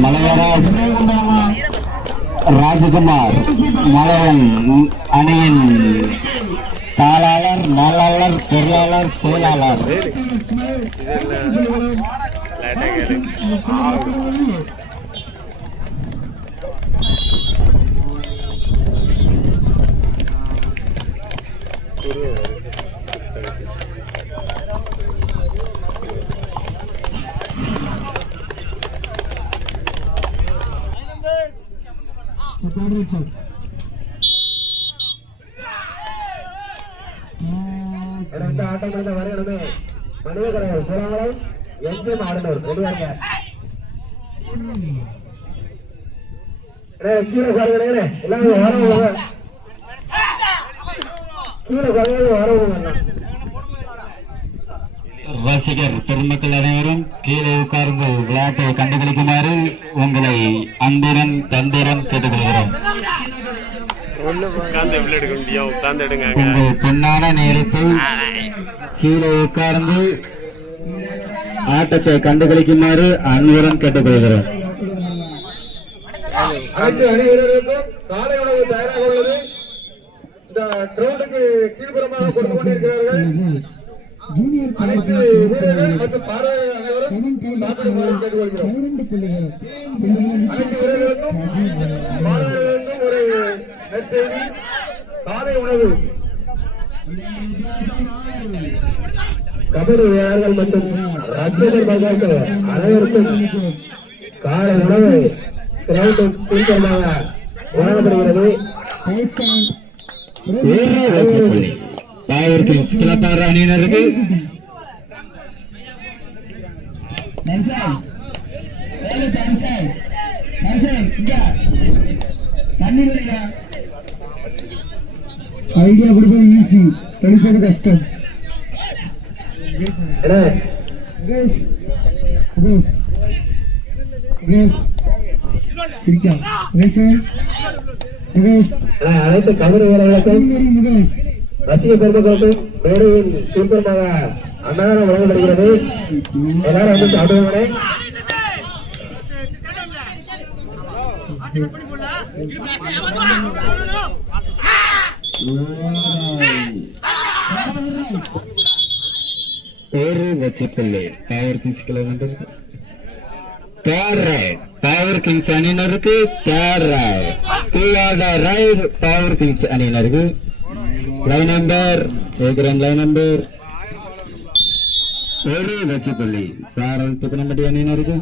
மலையராஜ் ராஜகுமார் மலையன் அணியின் தாளாளர், நாளாளர், பொருளாளர், செயலாளர். ஆட்டம் வரணுமே மனிதர்கள் சோழங்களும் எங்கும் ஆடணும் பொதுவாக கீழே சாருங்களே எல்லாரும் வரவங்க கீழே சாருங்க வரவங்க. ரசிகர் பெருமக்கள் அனைவரும் கீழே உட்கார்ந்து விளையாட்டை கண்டுகளிக்குமாறு உங்களை அன்புடன் தந்துடன் கேட்டுக்கொள்கிறோம். உங்கள் பொன்னான நேரத்தை கீழே உட்கார்ந்து ஆட்டத்தை கண்டுகளிக்குமாறு அன்புடன் கேட்டுக்கொள்கிறோம். அனைத்து அணி வீரர்களுக்கும் காலை உணவு தயாராக உள்ளது. இந்த கிரவுண்டுக்கு கீழ்ப்புறமாக கொடுத்து கொண்டிருக்கிறார்கள். அனைத்து வீரர்கள் மற்றும் பார்வையாளர்கள் அனைவரும் கேட்டுக்கொள்கிறோம். அனைத்து வீரர்களுக்கும் பார்வையாளர்களுக்கும் ஒரு நற்செய்தி. காலை உணவு கபடி வீரர்கள் மற்றும் ரசிகர்கள் அனைவருக்கும் காலை உணவு கீழ்ப்புறமாக வழங்கப்படுகிறது. அணியினருக்கு ஐடியா கொடுப்பது ஈஸி, படிப்பது கஷ்டம். அனைத்து கபடி வீரர்களுக்கும் ரசிக பெருமக்களுக்கும் மேடையின் சூப்பரமாக அன்னதானம் வழங்கப்படுகிறது. எல்லாரும் வந்து சாப்பிடுவாங்க. ஒரு வச்சுக்கொள்ளு பவர் கிங்ஸ் பவர் கிங்ஸ் அணியினருக்கு பவர் கிங்ஸ் அணியினருக்கு லைன் நம்பர் லைன் நம்பர் ஒரு வச்சுக்கொள்ளி சாரல் துக்கனம்பட்டி அணியினருக்கு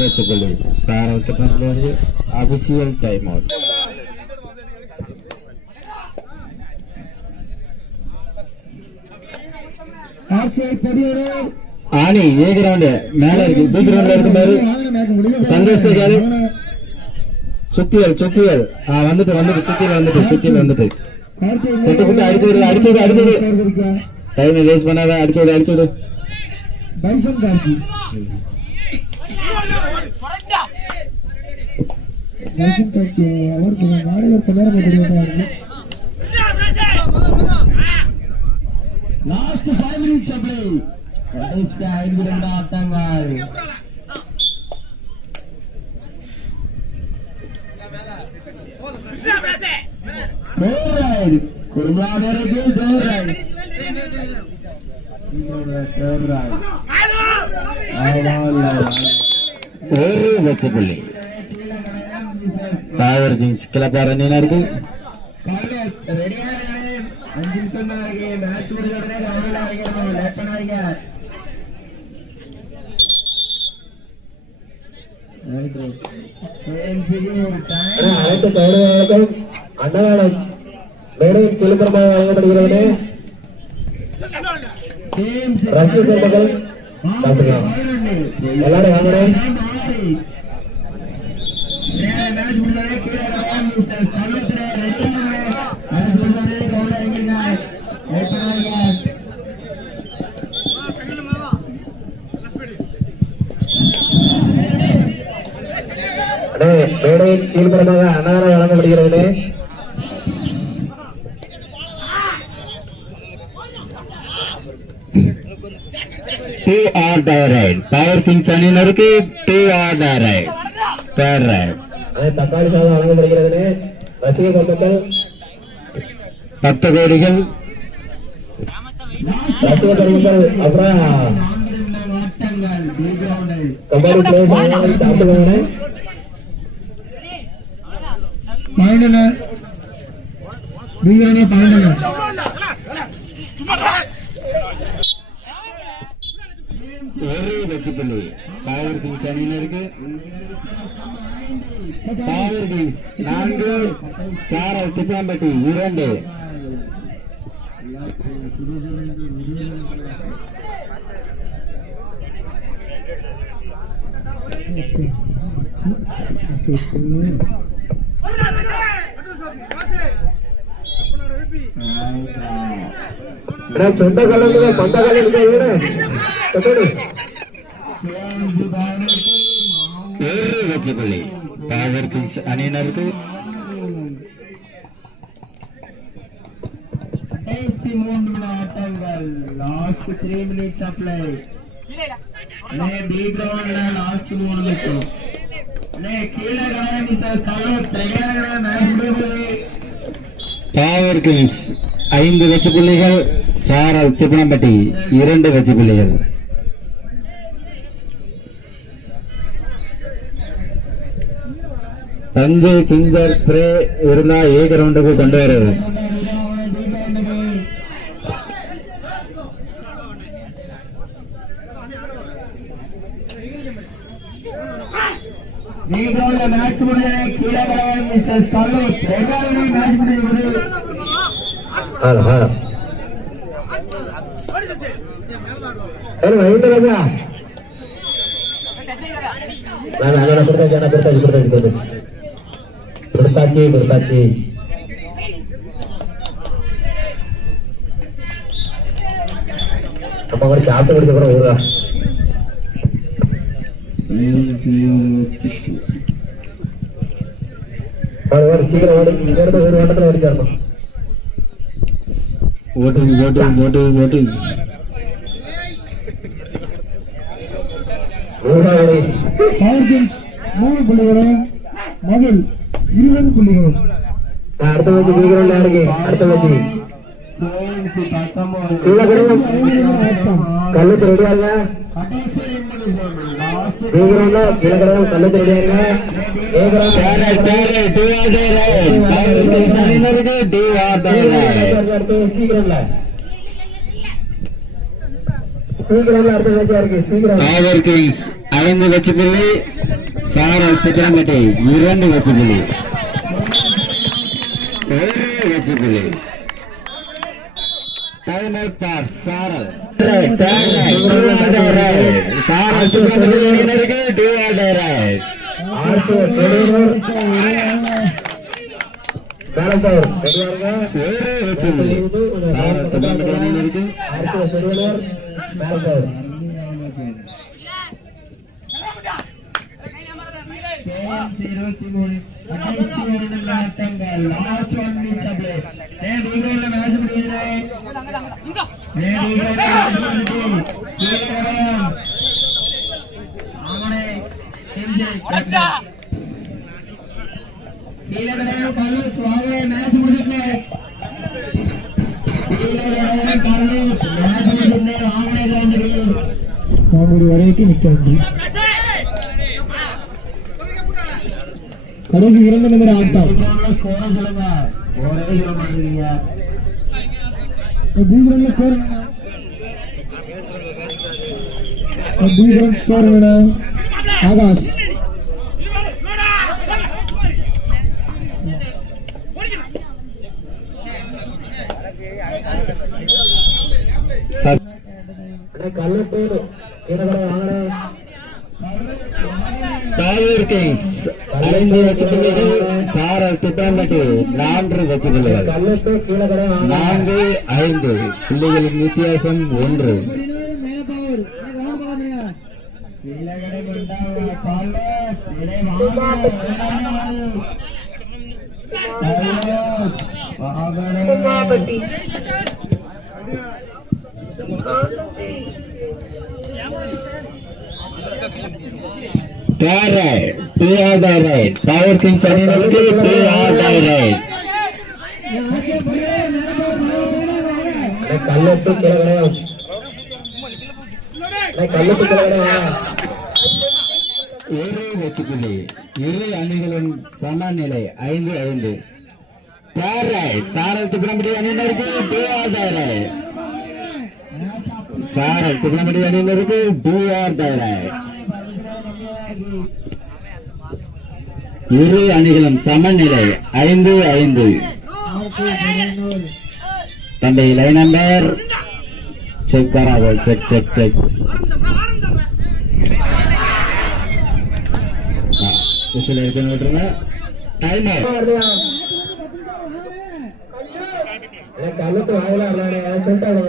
வச்சுக்கொள்ளி Saral Thukkanampatti official time out. ஆனி ஏ கிரவுண்ட் மேல இருக்கு, பி கிரவுண்ட்ல இருக்கும் பாரு. சந்தோஷ் சுத்தியல் வந்துட்டு சுத்தியல் செட்டு போட்டு அடிச்சுடு டைம் வேஸ்ட் பண்ணாத, அடிச்சுடு. Last 5 minutes of play. Kondisi 5 mendatangkan. Alright, kurang ada lagi. ஒரு வச்சுக்கொள்ளி பவர் கிங்ஸ் கிளப்பார் அணியினருக்கு அனைத்து கௌரவர்களுக்கும் அன்னதானம் மேடையின் கிளம்பரமாக வழங்கப்படுகிறது. ரசிகர்கள் எல்லாரும் வாங்கினேன். மேட்ச் முடிஞ்சதே கீழே மிஸ்டர் கல்லுத்திரே ரெண்டாவது மேட்ச் முடிஞ்சதே கவுல எங்கங்க ஓபனருங்க மேடையின் கீழ்புறமாக அன்னாரம் வழங்கப்படுகிறது. பவர் கிங்ஸ் அணியினருக்கு 2 are the right third right. தக்காளி சாதம் வழங்கப்படுகிறது. ரசிக பக்கத்தில் 10 கோடிகள் ரசிக பரிவுகள். அப்புறம் கபடி பிளேயர்ஸ் சாப்பிடுவாங்க. பாயிண்ட் நீங்க பாயிண்ட் ஒரு வெச்சு புள்ளி பவர் கிங்ஸ் அணியினருக்கு. பவர் கிங்ஸ் 4 சாரல் திப்பாம்பட்டி 2. சொந்த கலந்து சொந்த கலந்து ஒரு வெச்சு புள்ளி பவர் கிங்ஸ் அணியினருக்கு. கடைசி 3 ஆட்டங்கள் last 3 minutes of play. B கிரவுண்ட்ல லாஸ்ட் 3 நிமிஷம் கீழே மிஸ்டர் கல்லு திரையரங்க மேட்ச் முடிஞ்சது. பவர் கிங்ஸ் 5 வெச்சு புள்ளிகள், சாரல் திப்பனம்பட்டி 2 வெச்சு புள்ளிகள். தஞ்சை சிஞ்சர் ஸ்ப்ரே இருந்தா ஏ கிரவுண்டுக்கு கொண்டு வருது. பி கிரவுண்ட்ல மேட்ச் முடிஞ்சது. கீழே மிஸ்டர் கல்லு திரையரங்க மேட்ச் முடிஞ்சது. கொடுத்தாச்சு. நம்ம கூட சாப்பிட்டு முடிச்ச அப்புறம் ஊரா சீக்கிரம் ஓடு. இங்க இருந்து ஒரு ஓட்டத்தில் ஓடிச்சாரணும். ஓட்டுங்க ஓட்டுங்க ஓட்டுங்க ஓட்டுங்க. பவர் கிங்ஸ் 3 புள்ளிகளும் மகள் 20 புள்ளிகளும். அடுத்த வச்சு பீகிரவுண்ட்ல இருக்கு. அடுத்த வச்சு கல்லுக்கு ரெடியாங்க. பீகிரவுண்ட்ல கீழக்கடவும் கல்லுக்கு ரெடியாங்க. சீக்கிரம்ல அடுத்த வச்சா இருக்கு. சீக்கிரம் பவர் கிங்ஸ் 5 வெச்சு புள்ளி, சாரல் திப்பனம்பட்டி 2 வெச்சு புள்ளி. 1 வெச்சு புள்ளி. டைம் அவுட் ஃபார் சாரல். சாரல் திப்பனம்பட்டி அணியினருக்கு 2 ஆர் ரைட். ஒரு வெச்சு புள்ளி சாரல் திப்பனம்பட்டி அணியினருக்கு. Last 1 minute of play. B கிரவுண்ட்ல மேட்ச் முடிஞ்சது. வரைக்கும் நிற்க கடைசி 2 நிமிட ஆட்டம். ஸ்கோர் ஆகாஷ் Power Kings 5 வெச்சு புள்ளிகள் சாரல் திட்டம்பட்டி 4 வெச்சு புள்ளிகள் கல்லுக்கு கீழே கடை வாங்க 4 5 புள்ளிகளின் வித்தியாசம் 1 கீழகடை கொண்டா பால்ல இலை வாங்க Kumapatti Direct, direct. Power Kings அணியினருக்கு direct. கல்லுக்கு கீழே கடை கல்லுக்கு கீழே கடை வாங்க ஒரு வெச்சு புள்ளி இரு அணிகளின் சமநிலை 5-5. Direct. சாரல் திட்டம்பட்டி அணியினருக்கு direct. சாரல் திட்டம்பட்டி அணியினருக்கு direct. இரு அணிகளும் சமநிலை 5-5. தம்பி லைன் நம்பர் செக் கராவோ செக் செக் செக் விசில் அடிச்சு விட்டுருங்க டைம் கல்லுக்கு வாங்கல சொல்லிட்டாங்க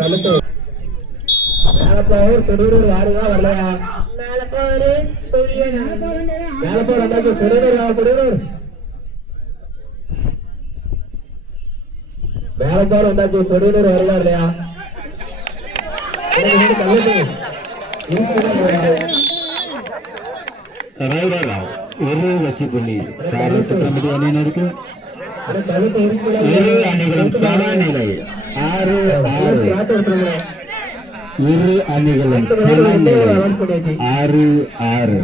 கல்லுக்கு மேலப்போர் தொடுவூர் யாருதான் வரலையா மேலப்போரு சொல்லியா மேலப்போர் வந்தாச்சு தொடுவூர் மேலப்போர் வந்தாச்சு தொடுவூர் வரலாம் இல்லையா கல்லுக்கு ஒரு வச்சு புள்ளி சாரல் திட்டம்பட்டி அணியினருக்கு கல்லுக்கு இரு அணிகளும் சமநிலை 6-6. இரு அணிகளும் சமநிலை 6-6.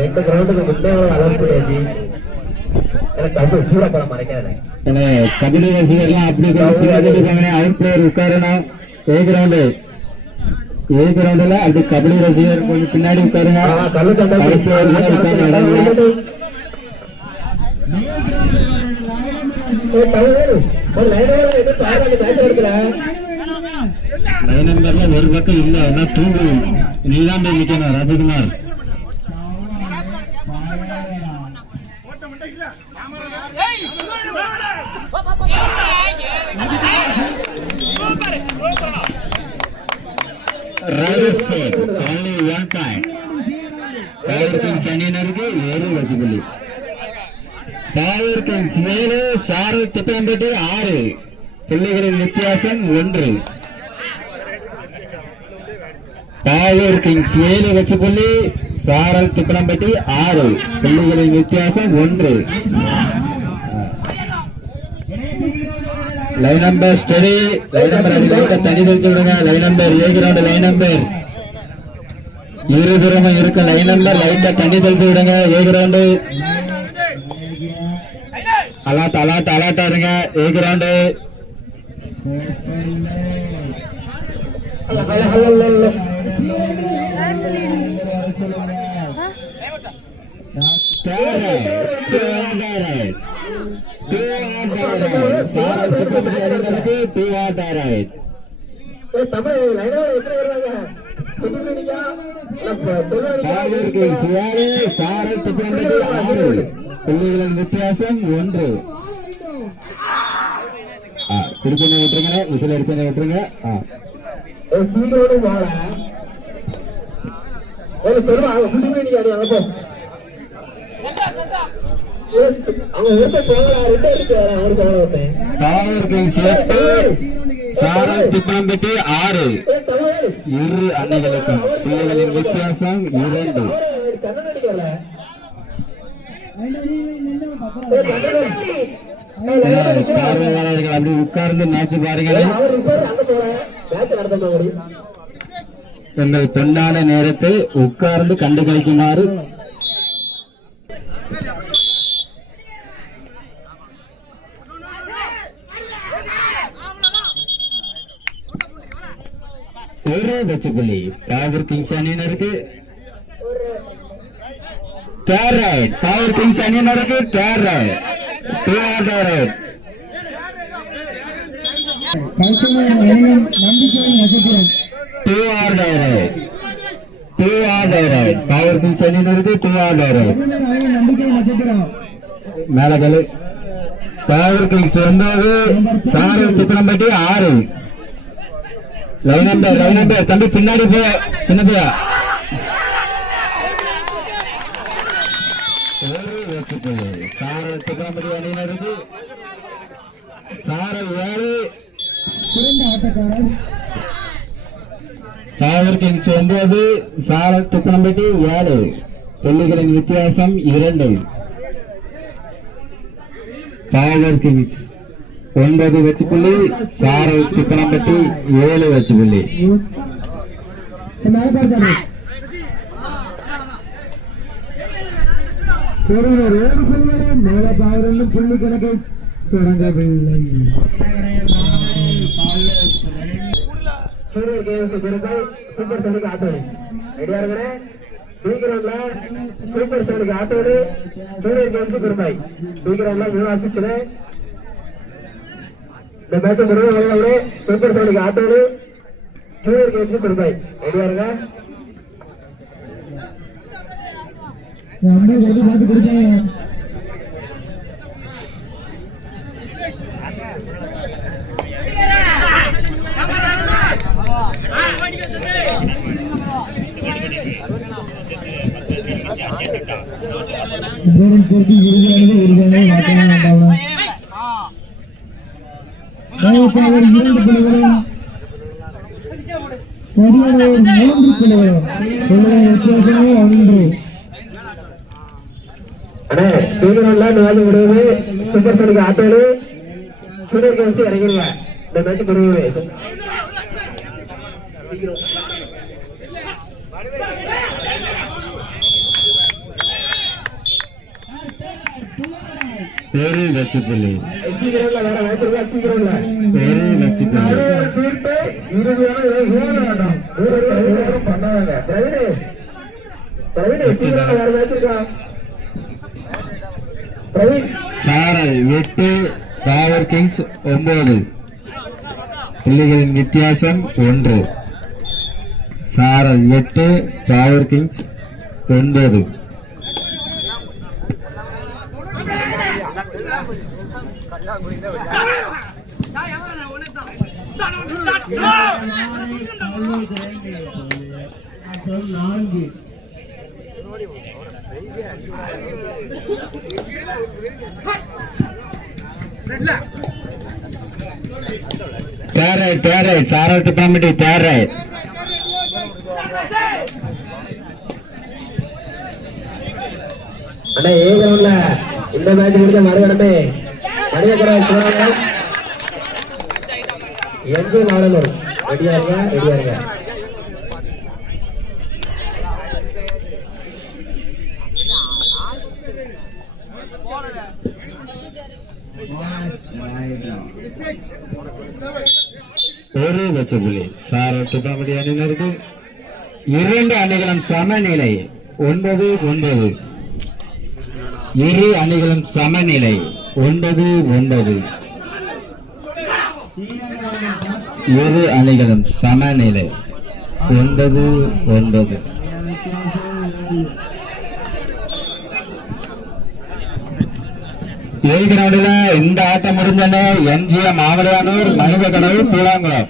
ரெண்டு கிரவுண்டுக்கு முன்னே அலர்ட் பண்ணியாச்சு கபடி கூட படம் மறைக்காத கபடி ரசிகர்லாம் அப்படி அவுட் பிளேயர் உட்காரணும் ஏ கிரவுண்டுல அது கபடி ரசிகர் கொஞ்சம் பின்னாடி உட்காருங்க அவுட் பிளேயர் கூட உட்கார இடம் லைன் நம்பர்ல ஒரு பக்கம் இல்ல அதான் தூங்கு நீதான் போய் நிக்கணும் ராஜகுமார் only 1 point. Power Kings அணியினருக்கு ஒரு வெச்சு புள்ளி Power Kings 7 சாரல் திட்டம்பட்டி 6 புள்ளிகளின் வித்தியாசம் 1 Power Kings 7 வெச்சு புள்ளி சாரல் திட்டம்பட்டி 6 புள்ளிகளின் வித்தியாசம் 1 line number study line number லைட்டை தனி தெளிச்சு விடுங்க லைன் நம்பர் ஏ கிரவுண்ட் லைன் நம்பர் இருபுறமும் இருக்க லைன் நம்பர் லைட்டை தனி தெளிச்சு விடுங்க ஏ கிரவுண்டு அலாட்டா இருங்க ஏ கிரவுண்டு சாரல் திட்டம்பட்டி அணியினருக்கு 2-0. Power Kings 7 சாரல் திட்டம்பட்டி 6 புள்ளிகளின் வித்தியாசம் 1 திருப்பி விட்டுருங்க விசில் எடுத்து விட்டுருங்க Power Kings 8 சாரல் திட்டம்பட்டி 6 இரு அணிகளுக்கும் புள்ளிகளின் வித்தியாசம் 2 பார்வையாளர்கள் அப்படி உட்கார்ந்து மேட்ச் பாருங்கள் எங்கள் பொன்னான நேரத்தை உட்கார்ந்து கண்டு கழிக்குமாறு ஒரு வெச்சு புள்ளி பவர் கிங்ஸ் அணியினருக்கு கேரட் பவர் கிங்ஸ் அணியினருக்கு கேரட் நம்பிக்கையின் நட்சத்திரம் 2 are direct 2 are direct Power Kings அணியினருக்கு 2 ஆர் டைரக்ட் நம்பிக்கை நட்சத்திரம் மேலகல் பவர் கிங்ஸ் 9 சாரல் திப்பனம்பட்டி 6 லைன் நம்பர் தம்பி பின்னாடி போ சின்ன பையா சாரல் திப்பனம்பட்டி அணியினருக்கு சாரல் 7 சிறந்த ஆட்டக்காரர் பவர் கிங்ஸ் 9 சாரல் திப்பனம்பட்டி 7 புள்ளிகளின் வித்தியாசம் 2 பவர் கிங்ஸ் 9 வச்சு புள்ளி சாரல் திப்பனம்பட்டி 7 வச்சு புள்ளி மேல பாவரன்னு புள்ளி கணக்கை தொடங்கவில்லை சூப்பர் சோனிக் ஆட்டோடு ரெடியா இருக்கிற சீக்கிரம்ல சூப்பர் சோனிக் ஆட்டோடு ஜூனியர் கேம்ஸ் பெருமாய் சீக்கிரம்ல விவாசிச்சுல இந்த மேட்ச் முடிவு சூப்பர் சோனிக் ஆட்டோடு ஜூனியர் கேம்ஸ் பெருமாய் ரெடியா இருங்க பார்த்து கொடுத்தாங்க சூப்பர் சோனிக் ஆட்டோடு ஜூனியர் கேம்ஸ் இறங்கிடுங்க இந்த மேட்ச் முடிவு பெரிய லட்ச புள்ளி சீக்கிரம்ல வேற மேட்ச் இருக்கா சீக்கிரம்ல பெரிய லட்ச புள்ளி தீர்ப்பு இறுதியான பண்ணாங்க பிரவீன் சீக்கிரம்ல வேற மேட்ச் இருக்கா பிரவீன் சாரல் 8 பவர் கிங்ஸ் 9 புள்ளிகளின் வித்தியாசம் 1 சாரல் 8 பவர் கிங்ஸ் 9 தேரை சாரல் திப்பனம்பட்டி தேரை அண்ணா ஏ கிரவுண்ட்ல இந்த மேட்ச் முடிஞ்ச மறுகடமே மணியக்கரை எங்கே நாடலும் ரெடியா இருங்க ஒரு லட்ச புள்ளி சாரல் திப்பனம்பட்டி அணியினருக்கு 2 அணிகளும் சமநிலை 9-9 இரு அணிகளும் சமநிலை 9-9 இரு அணிகளும் சமநிலை 9-9 கிரவுண்டில் இந்த ஆட்டம் முடிஞ்சன எம்ஜிஎம் மாவடியானூர் மனித கடவுள் பூலாங்குளம்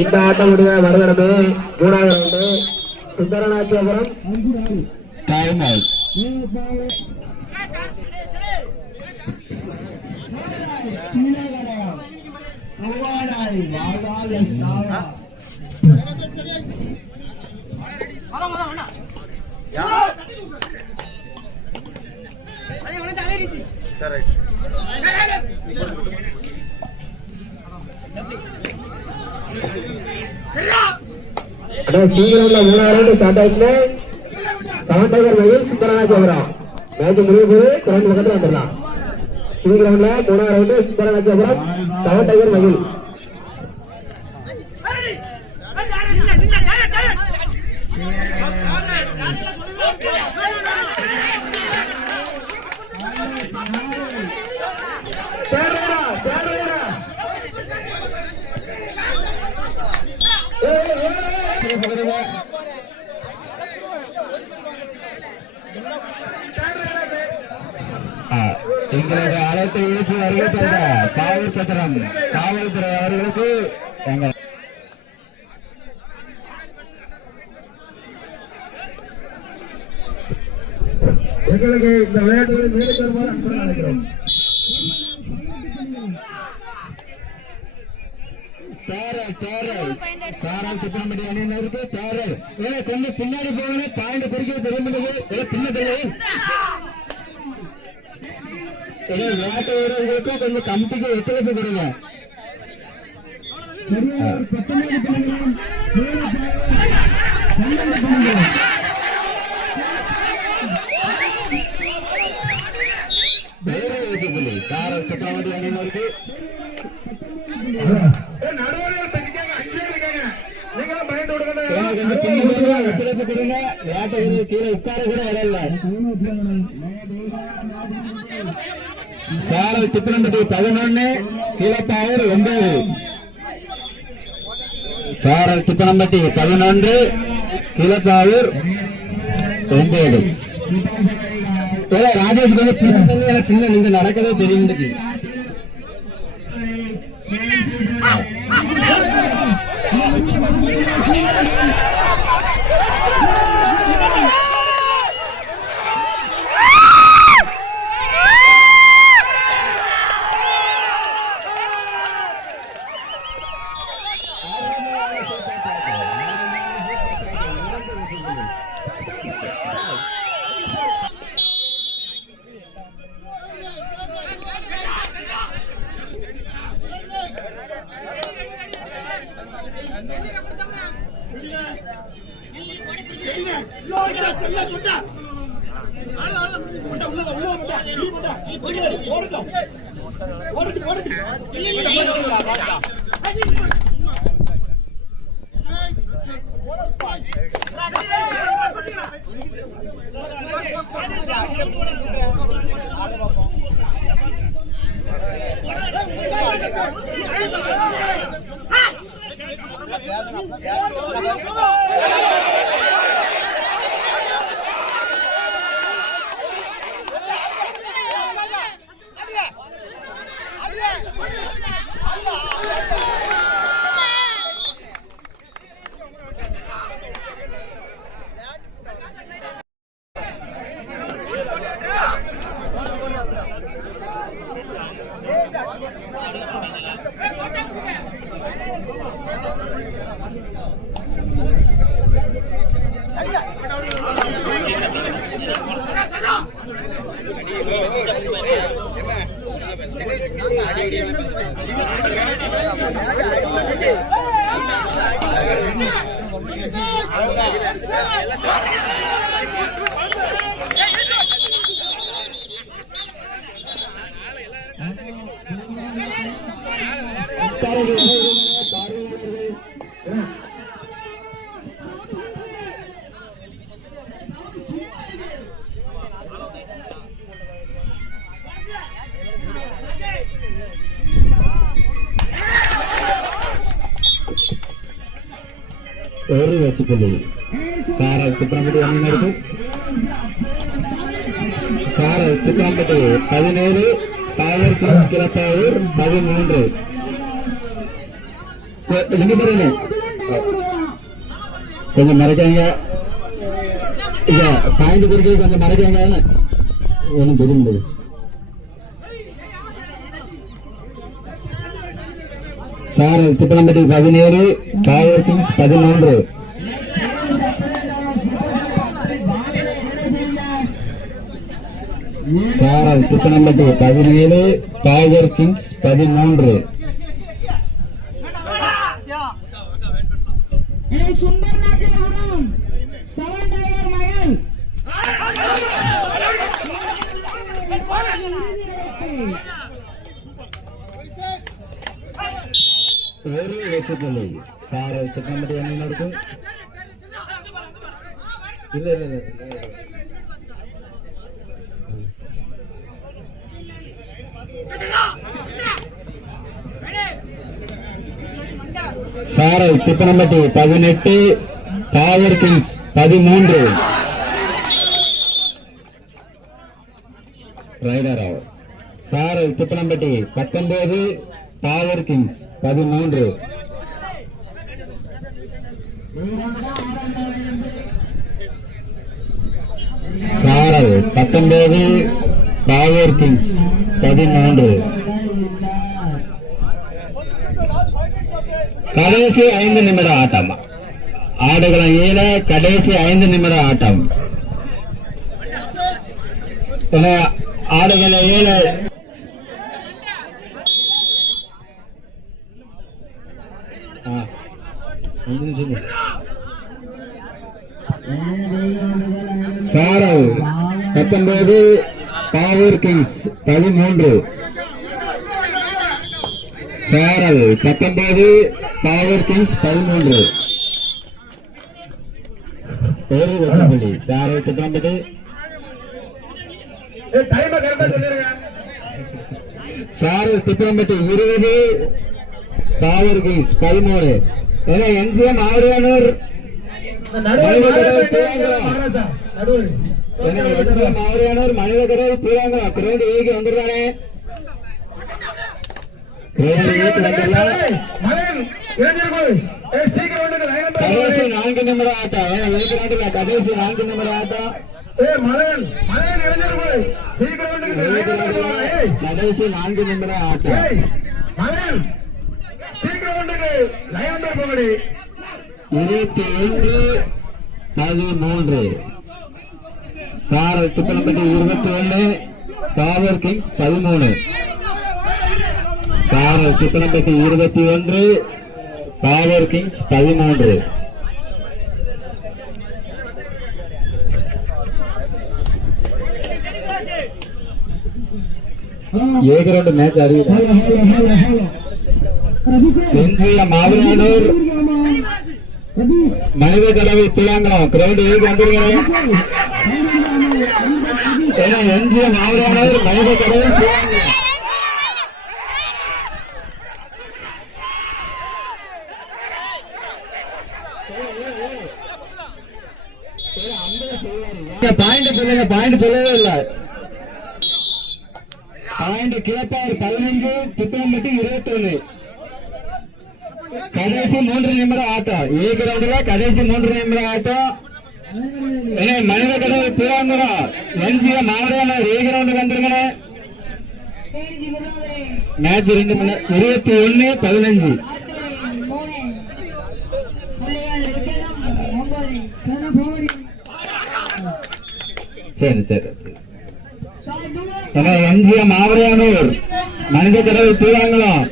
இந்த ஆட்டம் முடிய வரதடமே 3வது ரவுண்டு சுந்தரநாச்சியபுரம் டைம் அவுட். சரி அண்ணா சீக்கிரம்ல 3 ஸ்டார்ட் ஆயிடுச்சு. 7 டைகர் மயில் சூப்பரான கேமரம் மேட்ச் முடிவு போது குறைந்த பக்கத்துல வந்துடலாம். சீக்கிரம்ல 3 சூப்பரான கேமரம் 7 டைகர் மயில். எங்களுக்கு அழைப்பு ஏற்று வருகை தந்த காவல் சத்திரம் காவல்துறை அவர்களுக்கு எங்கள் எங்களுக்கு இந்த விளையாட்டுகளை மேலே தருமாறு அன்புடன் அழைக்கிறோம். சாரால் திட்டமிடி அணியினருக்கு தேரல் கொஞ்சம் பின்னாடி போகணும். பாயிண்ட் குறிக்க தெரியுது பின்னதில்லை. விளையாட்டு வீரர்களுக்கும் கொஞ்சம் கமிட்டிக்கு ஒத்துழைப்பு கொடுங்க. சாரால் திட்டமிடி அணியினருக்கு ஒத்துழைப்பு கொடுங்க. விளையாட்டு வீரர் கீழே உட்கார கூட இடல. சாரல் திப்பனம்பட்டி 11 கீழப்பாவூர் 9. சாரல் திப்பனம்பட்டி 11 கீழப்பாவூர் 9. ராஜேஷ் வந்து பின்ன நீங்க நடக்கவே தெரியும். ஒரு வச்சுக்கொள்ளு சாரல் திட்டமிட்டு அணியினருக்கு சாரல் திட்டமிட்டு 17 பவர் கிங்ஸ் கிளப்பாவூர் 13. எங்க பாருங்க கொஞ்சம் மறைக்காங்க. பாயிண்ட் குறிக்க கொஞ்சம் மறைக்காங்க. ஒன்றும் தெரிய முடியாது. சாரல் திட்டமிட்டு 17 பவர் கிங்ஸ் 13. சாரல் திப்பனம்பட்டி 17, டைகர் கிங்ஸ் 13. ஒரு வெற்றிப்புள்ளி சாரல் திப்பனம்பட்டி என்ன இருக்கு? இல்ல இல்ல இல்ல சாரல் Thippanampatti 18, tiger Kings 13. Rider out. சாரல் திப்பனம்பட்டி 19, டைகர் கிங்ஸ் 13. சாரல் 19, டைகர் கிங்ஸ் 13. கடைசி 5 நிமிட ஆட்டம். ஆடுகளம் 7, கடைசி 5 நிமிட ஆட்டம். ஆடுகளம் 7 சாரல் 19, டைகர் கிங்ஸ் 13. சாரல் 19, டைகர் கிங்ஸ் 13. ஒரு வெற்றிப்புள்ளி Saral Thippanampatti. Saral Thippanampatti 20, Tiger Kings 13. MGM Ariyanur மனிதகரல் பூராங்குளம் கிரௌண்ட் ஏகி வந்துடுறானே. கடைசி 4 நிமிட ஆட்டம். கடைசி 4 நிமிட ஆட்டம். கடைசி 4 நிமிட ஆட்டம். 21-13. சாரல் திப்பனம்பட்டி 21, டைகர் கிங்ஸ் 13. சாரல் திப்பனம்பட்டி 21, டைகர் கிங்ஸ் 13. ஏகரண்டு மேட்ச் அறிவியல். செஞ்சிய மாவிலானூர் மனித கலவை துலாங்கலம் கிரௌண்ட் ஏகி வந்துருக்கிறேன். எஞ்சிய மாவிலானூர் மனித கலவை துலாங்கலம். பாயிண்ட் சொல்லுங்க. பாயிண்ட் சொல்லவே இல்லை. பாயிண்ட் கிளப்பார் 15, திப்பனம்பட்டி 21. கடைசி 3 நிமிட ஆட்டம். ஏ கிரௌண்ட்ல கடைசி 3 நிமிட ஆட்டம். மனித கடவுள் பூராங்குளம் எஞ்சிய மாவட்டம் ஏ கிரௌண்டுக்கு வந்துருங்க. மேட்ச் 21-15. சரி சரி. எஞ்சிய மாவரையானூர் மனித கடவுள் பூராங்குளம்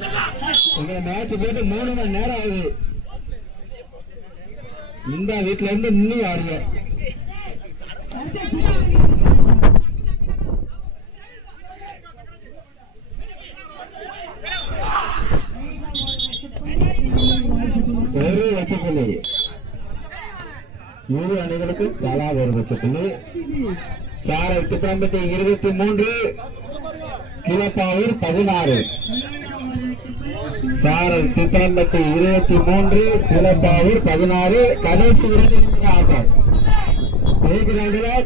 மேட்ச் போட்டு 3 மணி நேரம் ஆகுது. இந்த வீட்டுல இருந்து இன்னும் ஆடுங்க. ஒரு வெச்சப்புள்ளி. இரு அணிகளுக்கு தலா ஒரு வெச்சப்புள்ளி. சாரல் திப்பனம்பட்டி 23, கிளப்பாவூர் 16. சாரல் திப்பனம்பட்டி 23, கிளப்பாவூர் 16. கடைசி 2 நிமிட ஆட்டம்.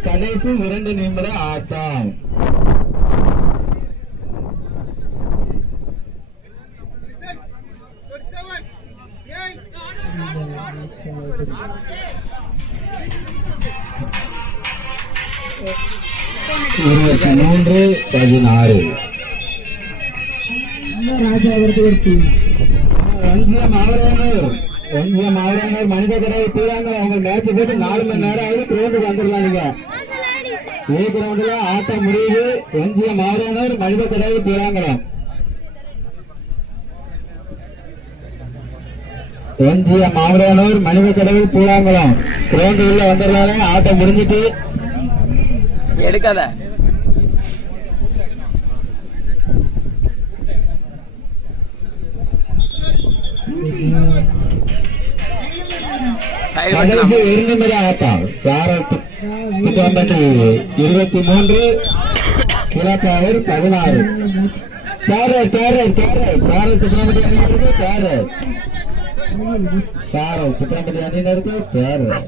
கடைசி 2 நிமிட ஆட்டம். இருபத்தி 16. ஒன்றியம் மனித கடவுள் அவங்க மேட்ச் போட்டு 4 மணி நேரம் ஆகுது. கிரௌண்டுக்கு வந்துடலாம். நீங்க ஏ கிரவுண்ட்ல ஆட்டம் முடியுது. எஞ்சிய மாறானூர் மனித கடவுள் பூராங்குளம். எஞ்சிய மாவரானூர் மனித கடவுள் பூராங்குளம். கிரவுண்ட் உள்ள வந்துடுறாரு. ஆட்டம் முடிஞ்சிட்டு எடுக்காத கடைசி 1 நிமிட ஆட்டம். சாரல் 23 கிளப்பாவூர் 16. சாரல் குற்றம்பட்டி அணியினருக்கு பேரர்.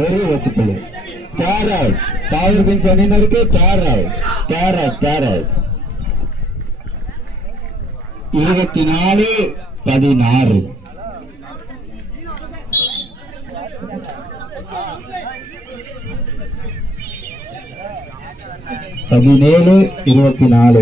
ஒரு வச்சுக்கொள்ளு. கேரட் தாயூர் பின்ஸ் அணியினருக்கு கேரட் 24-16. பதினேழு 24.